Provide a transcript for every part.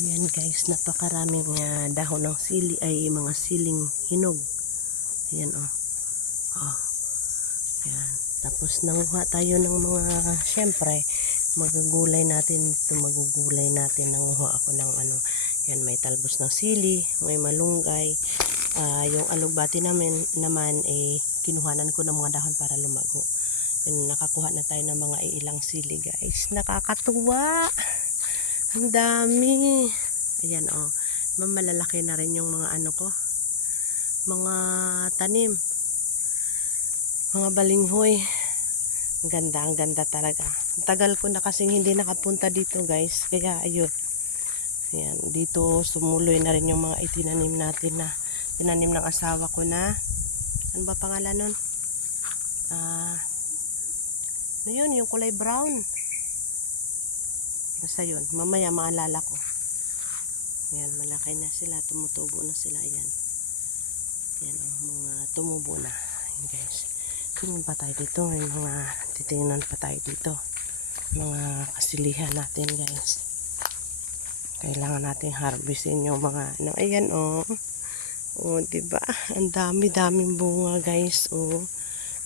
Ayan guys, napakaraming dahon ng sili ay mga siling hinog. Ayan oh. Oh. Ayan. Tapos nanguha tayo ng mga, syempre, magugulay natin ito, magugulay natin. Nanguha ako ng ano, yan may talbos ng sili, may malunggay. Yung alugbati naman kinuhanan ko ng mga dahon para lumago. Yun, nakakuha na tayo ng mga ilang sili guys. Nakakatuwa! Ang dami! Ayan oh, malalaki na rin yung mga ano ko, mga tanim, mga balinghoy. Ang ganda talaga. Ang tagal ko na kasing hindi nakapunta dito guys, kaya ayun. Ayan, dito sumuloy na rin yung mga itinanim natin na tinanim ng asawa ko na, ano ba pangalan nun? Ano yun, yung kulay brown. Basta yun, mamaya maalala ko. Ayan, malaki na sila, tumutubo na sila. Ayan, ayan oh, mga tumubo na. Ayan guys, tingnan pa tayo dito, may mga titingnan pa tayo dito, mga kasilihan natin guys. Kailangan natin harvestin yung mga ano. Ayan oh, oh diba, ang daming bunga guys. Oh,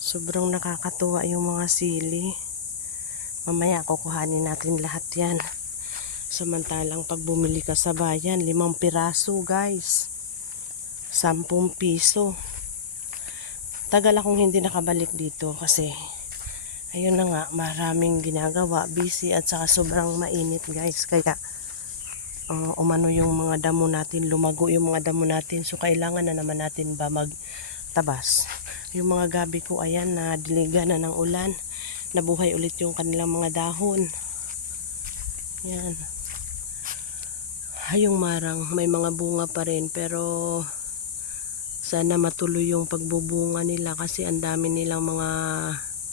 sobrang nakakatuwa yung mga sili. Mamaya kukuhanin natin lahat yan. Samantalang pag bumili ka sa bayan, 5 piraso guys, 10 piso. Tagal akong hindi nakabalik dito kasi ayun na nga, maraming ginagawa, busy, at saka sobrang mainit guys. Kaya umano yung mga damo natin, lumago yung mga damo natin. So kailangan na naman natin ba magtabas. Yung mga gabi ko, ayan, na diligan na ng ulan, nabuhay ulit yung kanilang mga dahon. Yan. Yung marang may mga bunga pa rin, pero sana matuloy yung pagbubunga nila kasi ang dami nilang mga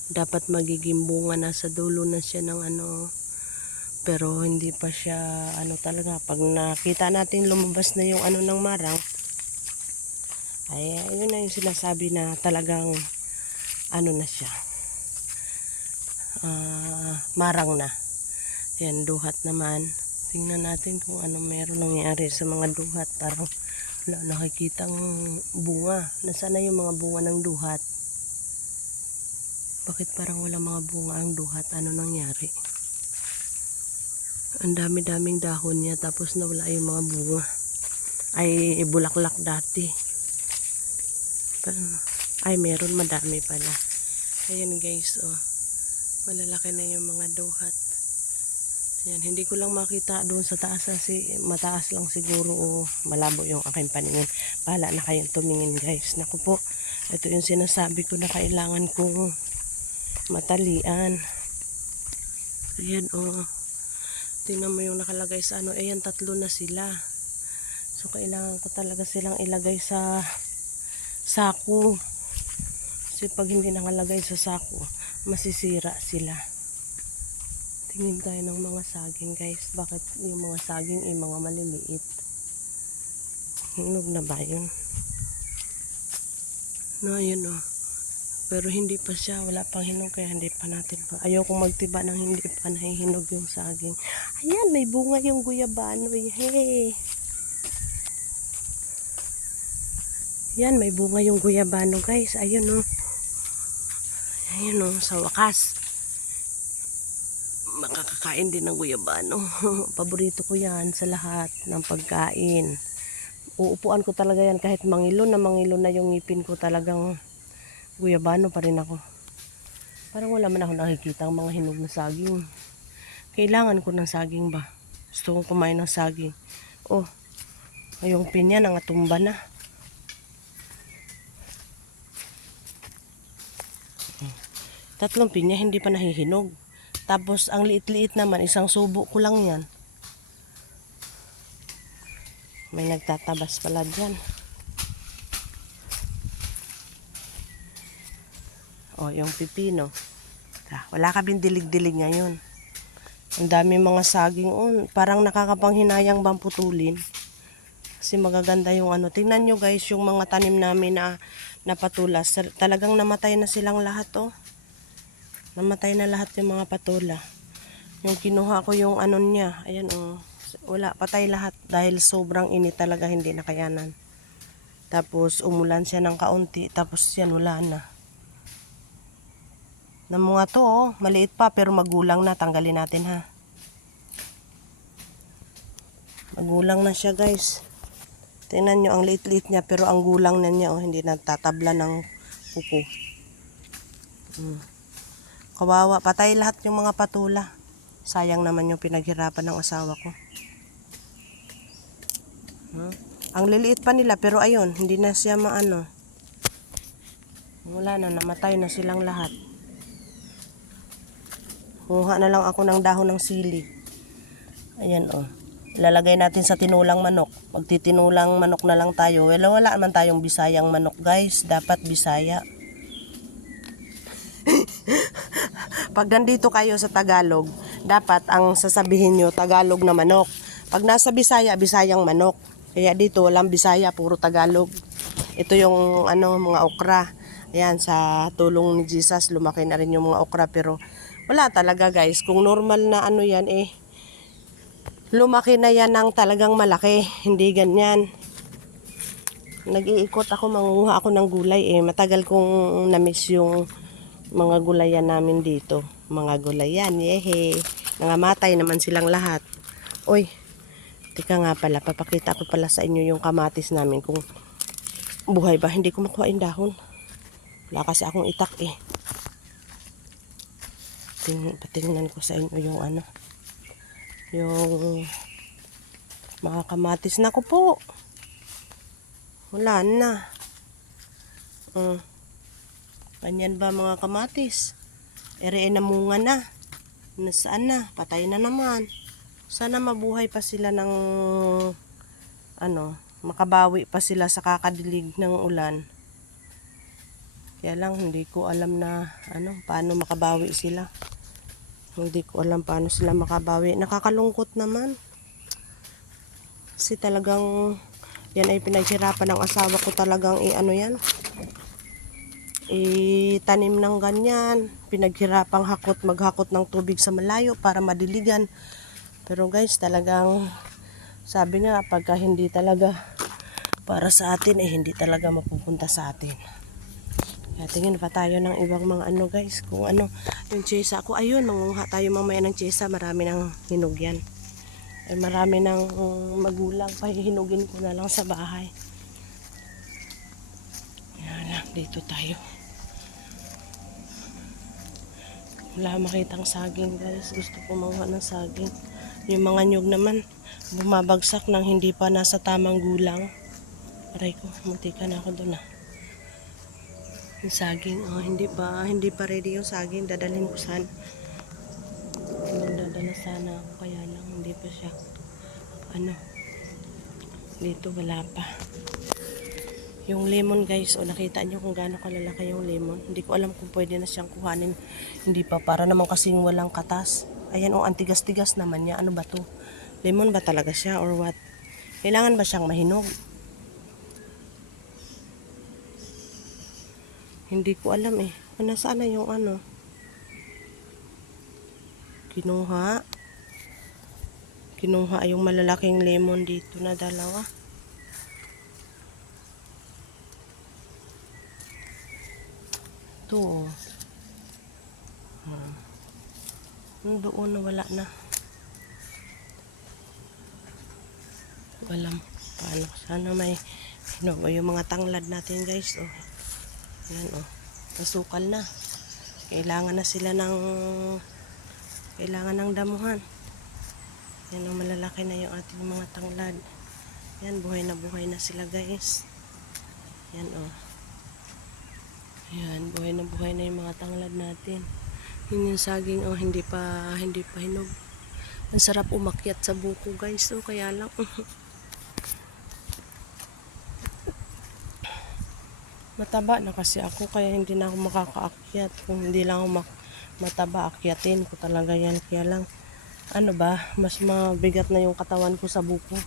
dapat magiging bunga. Nasa dulo na siya ng ano, pero hindi pa siya ano talaga. Pag nakita natin lumabas na yung ano ng marang, ay ayun na yung sinasabi na talagang ano na siya, marang na. Yan, duhat naman. Tingnan natin kung ano meron nangyari sa mga duhat. Parang wala nakikitang bunga. Nasaan na yung mga bunga ng duhat? Bakit parang wala mga bunga ang duhat? Ano nangyari? Ang dami-daming dahon niya tapos nawala yung mga bunga. Ay bulaklak dati. Ay meron, madami pala. Ayan guys oh, malalaki na yung mga duhat. Yan, hindi ko lang makita doon sa taas kasi mataas lang siguro o malabo yung aking paningin. Bahala na kayong tumingin guys. Naku po, ito yung sinasabi ko na kailangan kong matalian. Ayan oh, tingnan mo yung nakalagay sa ano. Ayan, 3 na sila. So kailangan ko talaga silang ilagay sa sako. Kasi pag hindi nakalagay sa sako, masisira sila. Tingin tayo ng mga saging guys. Bakit yung mga saging ay mga maliliit? Hinog na ba yun? No, yun oh. Pero hindi pa siya, wala pang hinog kaya hindi pa natin pa. Ayokong magtiba ng hindi pa nahihinog yung saging. Ayan, may bunga yung guyabano. Hey! Yan, may bunga yung guyabano guys. Ayun oh. Ayun oh, sa wakas. Makakakain din ng guyabano. Paborito ko yan sa lahat ng pagkain. Uupuan ko talaga yan kahit mangilo na yung ngipin ko, talagang guyabano pa rin ako. Parang wala man ako nakikita ang mga hinog na saging. Kailangan ko ng saging ba? Gusto kong kumain ng saging. Oh, yung pinya nangatumba na. 3 pinya hindi pa nahihinog. Tapos ang liit-liit naman, isang subo ko lang yan. May nagtatabas pala dyan. O, yung pipino. Wala kaming dilig-dilig ngayon. Ang dami mga saging. Oh, parang nakakapanghinayang bang putulin. Kasi magaganda yung ano. Tingnan nyo guys, yung mga tanim namin na napatulas. Talagang namatay na silang lahat oh. Namatay na lahat yung mga patula. Yung kinuha ko yung ano niya. Ayan oh. Wala, patay lahat dahil sobrang init talaga, hindi nakayanan. Tapos umulan siya ng kaunti, tapos yan wala na. Na mga to, oh, maliit pa pero magulang na, tanggalin natin ha. Magulang na siya guys. Tingnan nyo, ang liit-liit niya pero ang gulang na niya, oh, hindi natatabla ng pupo. Kawawa, patay lahat yung mga patula. Sayang naman yung pinaghirapan ng asawa ko. Ang liliit pa nila pero ayun, hindi na siya maano. Wala na, namatay na silang lahat. Kuha na lang ako ng dahon ng sili. Ayan oh. Ilalagay natin sa tinulang manok. Magtitinulang manok na lang tayo. Wala naman tayong Bisayang manok guys. Dapat Bisaya. Pag nandito kayo sa Tagalog, dapat ang sasabihin nyo Tagalog na manok. Pag nasa Bisaya, Bisayang manok. Kaya dito walang Bisaya, puro Tagalog. Ito yung mga okra. Ayan, sa tulong ni Jesus, lumaki na rin yung mga okra. Pero wala talaga guys. Kung normal na yan lumaki na yan ng talagang malaki. Hindi ganyan. Nag-iikot ako, mangunguha ako ng gulay Matagal kong na-miss yung mga gulayan namin dito. Mga gulayan, yehe. Nangamatay naman silang lahat. Uy, tika nga pala, papakita ko pala sa inyo yung kamatis namin. Kung buhay ba, hindi ko makuha yung dahon. Wala kasi akong itak Patingnan ko sa inyo yung yung mga kamatis na ko po. Wala na. Ganyan ba mga kamatis? Namunga na. Nasaan na? Patay na naman. Sana mabuhay pa sila ng makabawi pa sila sa kakadilig ng ulan. Kaya lang hindi ko alam na paano makabawi sila. Hindi ko alam paano sila makabawi. Nakakalungkot naman. Kasi talagang yan ay pinaghirapan ng asawa ko talagang yan. Itanim ng ganyan. Pinaghirapang maghakot ng tubig sa malayo para madiligan. Pero guys, talagang sabi nga pagka hindi talaga para sa atin hindi talaga mapupunta sa atin. Kaya tingin pa tayo ng ibang mga guys. Kung yung chesa ko, ayun, mangunguha tayo mamaya ng chesa. Marami ng hinog yan. Marami ng magulang. Pahihinugin ko na lang sa bahay. Yan lang, dito tayo. Wala makitang saging guys. Gusto ko manguha ng saging. Yung mga nyug naman, bumabagsak nang hindi pa nasa tamang gulang. Aray ko, muntika na ako doon Yung saging, hindi pa ready yung saging. Dadalhin ko sana. Dadala sana ako, kaya lang hindi pa siya. Dito wala pa. Yung lemon guys, nakita nyo kung gaano kalalaki yung lemon. Hindi ko alam kung pwede na siyang kuhanin. Hindi pa, para naman kasing walang katas. Ayan ang tigas-tigas naman niya. Ano ba to? Lemon ba talaga siya or what? Kailangan ba siyang mahinog? Hindi ko alam Nasaan na yung Kinuha. Kinuha yung malalaking lemon dito na dalawa. Ito. Doon na wala na. Walang paano. Sana may yung mga tanglad natin guys. Yan nasukal na. Kailangan na sila kailangan ng damuhan. Yan malalaki na yung ating mga tanglad. Yan, buhay na sila guys. Yan Yan, buhay na yung mga tanglad natin. Yun yung saging hindi pa hinog. Ang sarap umakyat sa buko guys. Kaya lang mataba na kasi ako, kaya hindi na ako makakaakyat. Kung hindi lang ako mataba, akyatin ko talaga yan. Kaya lang mas mabigat na yung katawan ko sa buko.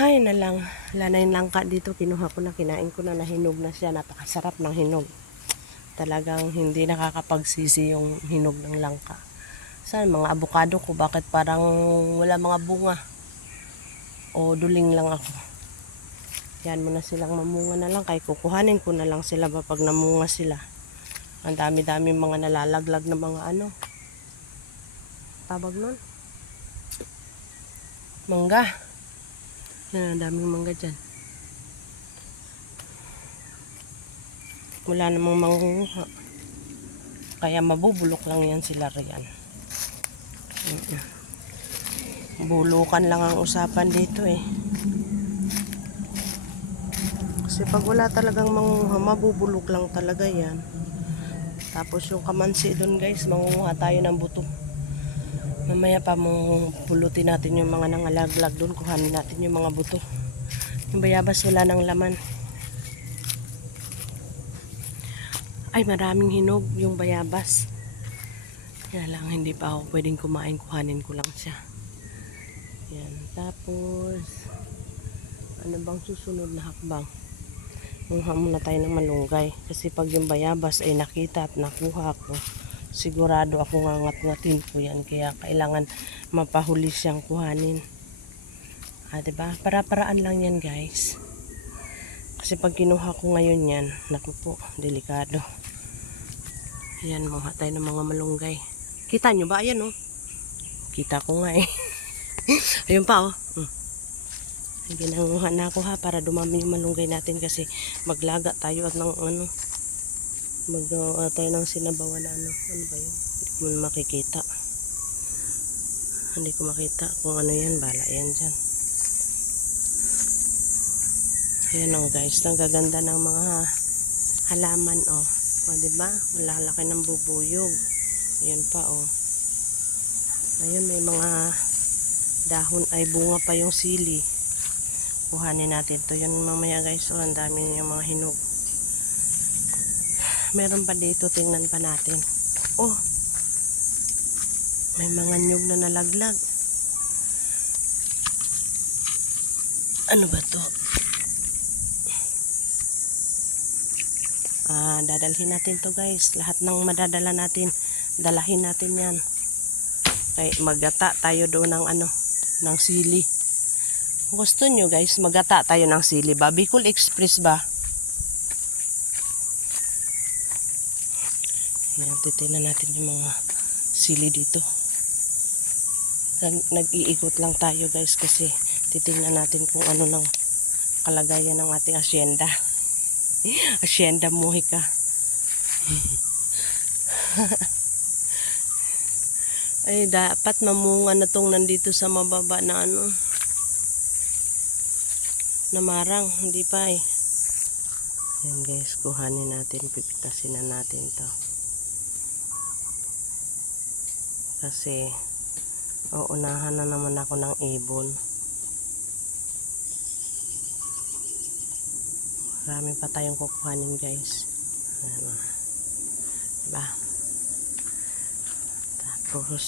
Ay na lang, wala na yung langka dito. Kinuha ko na, kinain ko na, nahinog na siya. Napakasarap ng hinog. Talagang hindi nakakapagsisi yung hinog ng langka. Saan mga abukado ko? Bakit parang wala mga bunga? O duling lang ako? Yan mo na silang mamunga na lang. Kaya kukuhanin ko na lang sila ba pag namunga sila. Ang dami-dami mga nalalaglag na mga ano. Tawag nun? Mangga. Yan, ang daming mangga dyan. Wala namang mangunguha. Kaya mabubulok lang yan sila riyan. Bulukan lang ang usapan dito eh. Kasi pag wala talagang mangunguha, mabubulok lang talaga yan. Tapos yung kamansi doon guys, mangunguha tayo ng buto. Mamaya pa mong pulutin natin yung mga nangalaglag doon, kuhanin natin yung mga buto. Yung bayabas wala ng laman. Ay, maraming hinog yung bayabas. Kaya lang hindi pa ako pwedeng kumain, kuhanin ko lang siya. Yan, tapos ano bang susunod na hakbang? Mungha muna tayo ng malunggay. Kasi pag yung bayabas ay nakita at nakuha ko, sigurado ako ngangat-ngatin ko yan. Kaya kailangan mapahuli siyang kuhanin. Diba? Para-paraan lang yan guys. Kasi pag kinuha ko ngayon yan, naku po, delikado. Ayan, mungha tayo ng mga malunggay. Kita nyo ba? Ayan oh. Kita ko nga eh. Ayun pa oh. Ginanguha na ako ha para dumami yung malunggay natin kasi maglaga tayo at ng ano maggawa tayo ng sinabawan na ano ba yun, hindi ko makikita, hindi ko makita kung ano yan, bala yan dyan. Ayan o guys, ang gaganda ng mga halaman o diba, malalaki ng bubuyog. Ayan pa o, ayun may mga dahon, ay bunga pa yung sili. Kuhanin natin to yun mamaya guys. So ang dami yung mga hinog. Meron pa dito, tingnan pa natin. Oh, may mga nyug na nalaglag. Ano ba to? Dadalhin natin to guys. Lahat ng madadala natin, dalahin natin yan. Kaya magata tayo doon ng ano, ng sili. Gusto nyo guys, magata tayo ng sili ba? Bicol Express ba? Yan, titignan natin yung mga sili dito. Nag-iikot lang tayo guys kasi titignan natin kung ano ng kalagayan ng ating asyenda. Asyenda Mujica. Ay, dapat mamunga na tong nandito sa mababa na ano. Namarang, hindi pa eh. Yan guys, kuhanin natin, pipitasin na natin to. Kasi uunahan na naman ako ng ibon. Marami pa tayong kukuhanin guys. Diba? Tapos